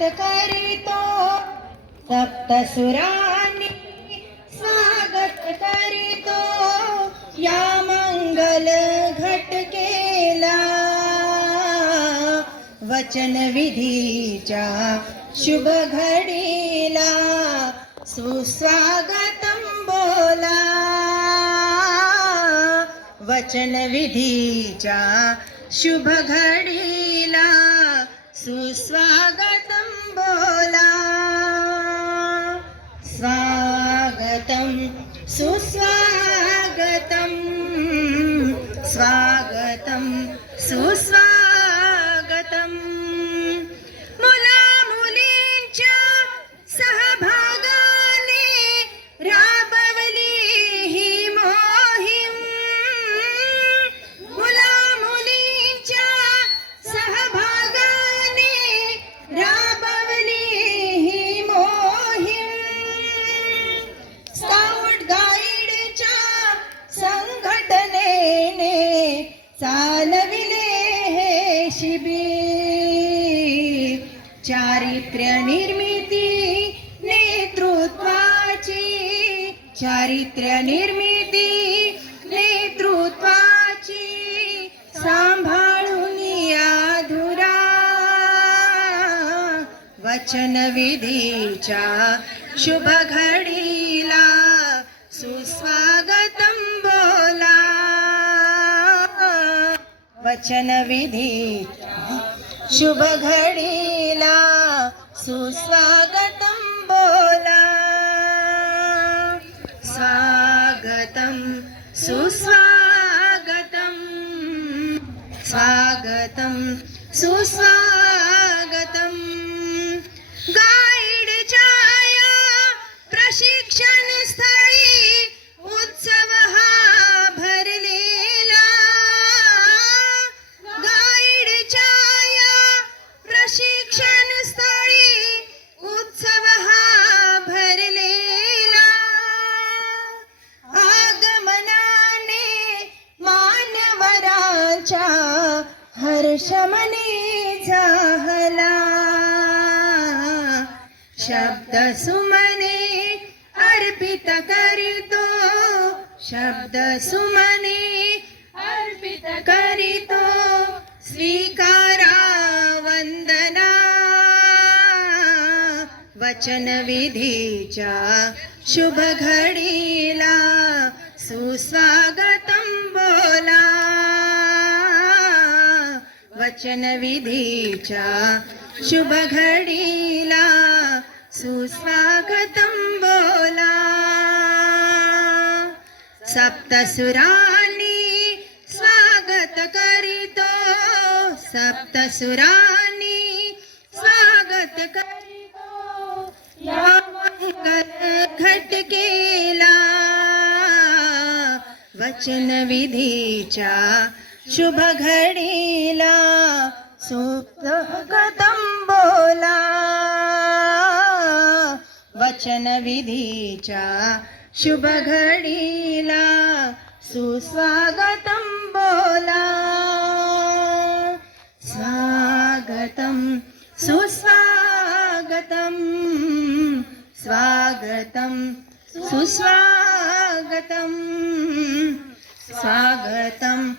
करीतो सप्तसुरांनी स्वागत करीतो या मंगल घटकेला वचन विधीच्या शुभ घडीला सुस्वागतम बोला वचन विधीच्या शुभ घडीला सुस्वागतम बोला स्वागतम सुस्वागतम स्वागतम सुस्वागतम मुला मुलींच्या सहभागाने राबवली ही मोहीम मुला मुलींच्या सहभागाने राबवली ही मोहीम स्काउट गाईडच्या संघटनेने चालविले हे शिबिर चारित्र्य निर्मिती नेतृत्वाची चारित्र्य निर्मिती नेतृत्वाची सांभाळून या धुरा वचन विधीच्या शुभ घडीला सुस्वागतम बोला वचन विधीच्या शुभ घडीला सुस्वागतम बोला स्वागतम सुस्वागतम स्वागतम सुस्वागतम गाईडच्या या प्रशिक्षण स्थळी उत्सव हा भरलेला गाईडच्या या प्रशिक्षण स्थळी उत्सव हा भरलेला आगमनाने मान्यवरांच्या हर्षमने झाला शब्द सुमने अर्पित करीतो शब्द सुमने अर्पित करीतो स्वीकारा वंदना वचन विधीच्या शुभ घडीला सुस्वागतम बोला वचन विधीच्या शुभ घडीला सुस्वागतम बोला सप्तसुरांनी स्वागत करीतो सप्तसुरांनी स्वागत करीतो या मंगल घटकेला वचन विधीच्या शुभ घडीला सुस्वागतम बोला वचन विधीच्या शुभ घडीला सुस्वागतम बोला स्वागतम सुस्वागतम स्वागतम सुस्वागतम स्वागतम